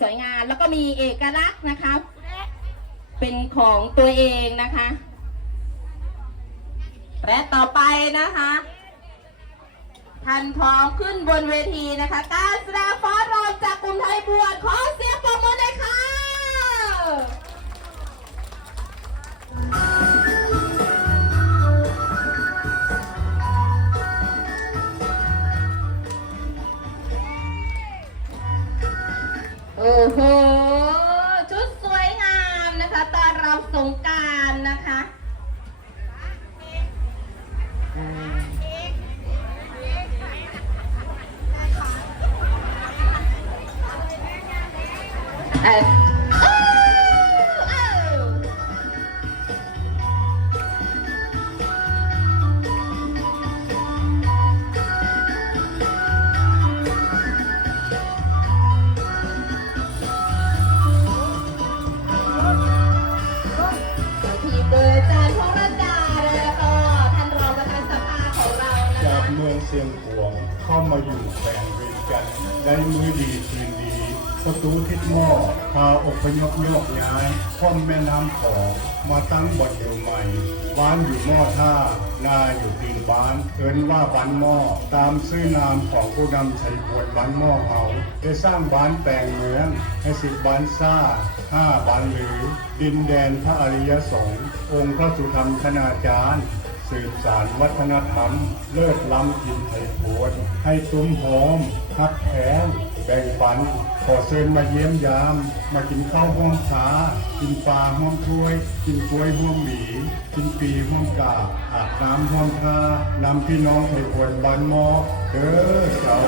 สวยงามแล้วก็มีเอกลักษณ์นะคะ เป็นของตัวเองนะคะและต่อไปนะคะท่านทองขึ้นบนเวทีนะคะ การแสดงฟ้อนรำจากกลุ่มไทยบวชขอเสียงปรบมือหน่อยค่ะ โอ้โห ชุดสวยงามนะคะตอนรับสง มือดีคืนดีประตูทิศหม้อพาอพยพโยกย้ายข้อมแม่น้ำขอมาตั้งบ่อนอยู่ใหม่ บ้านอยู่หม้อท่า นาอยู่ตีนบ้านเอินว่าบ้านหม้อ ตามซื้อนามของผู้นำชัยพวนบ้านหม้อเฮาได้สร้างบ้านแปลงเมืองให้สิบบ้านซ่าห้าบ้านหรือ ดินแดนพระอริยสงฆ์องค์พระสุธรรมคณาจารย์ สืบสารวัฒนธรรม เลิศล้ำกินไทยโพดให้ซุ้มหอมพักแขงแบ่งปัน ขอเชิญมาเยี่ยมยาม มากินข้าวห้องขากินปลาห้องถ้วย กินกล้วยห้องหมีกินปีห้องกาอาบน้ำห้องทานำพี่น้องไทยโพดบ้านหมอเด้อเจ้า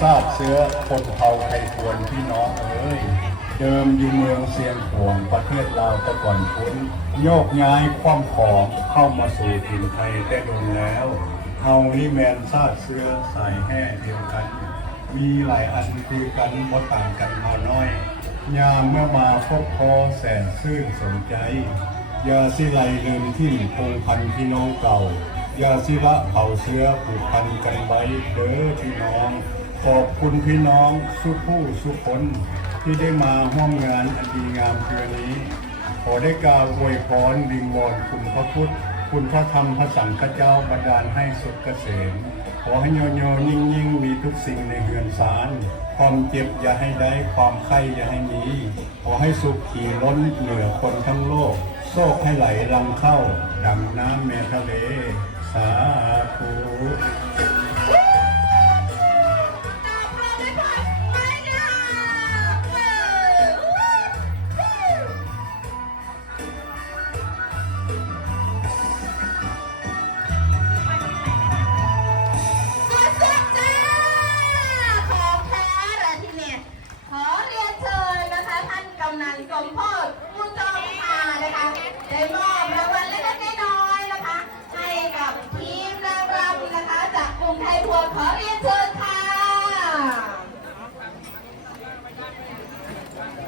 ทราบเสื้อคนเผาไทยควรพี่น้องเอ้ย เดิมอยู่เมืองเซียงขวงประเทศลาวแต่ก่อนคุ้น โยกย้ายความของเข้ามาสู่ถิ่นไทยได้ดนแล้วเฮานี่แมนซาดเสื้อสายแห่เดียวกัน มีหลายอันคือกันบ่ต่างกันมาน้อย ยามเมื่อมาพบพอแสนซื่นสนใจอย่าสิไลลืมที่พงพันพี่น้องเก่าอย่าสิละเผาเสื้อผูกพันกันไว้เด้อพี่น้อง ขอบคุณพี่น้องสุผู้สุคนที่ได้มาร่วมงานอันดีงามเพื่อนี้ ขอได้กล่าวอวยพรดิงวอนคุณพระพุทธ คุณพระธรรมพระสังฆเจ้าบันดาลให้สุขเกษมขอให้โยโยยิ่งยิ่งมีทุกสิ่งในเฮือนสาร ความเจ็บอย่าให้ได้ความไข้อย่าให้มี ขอให้สุขขี่ล้นเหนือคนทั้งโลก โชคให้ไหลลังเข้าดังน้ำเมทะเล สาธุ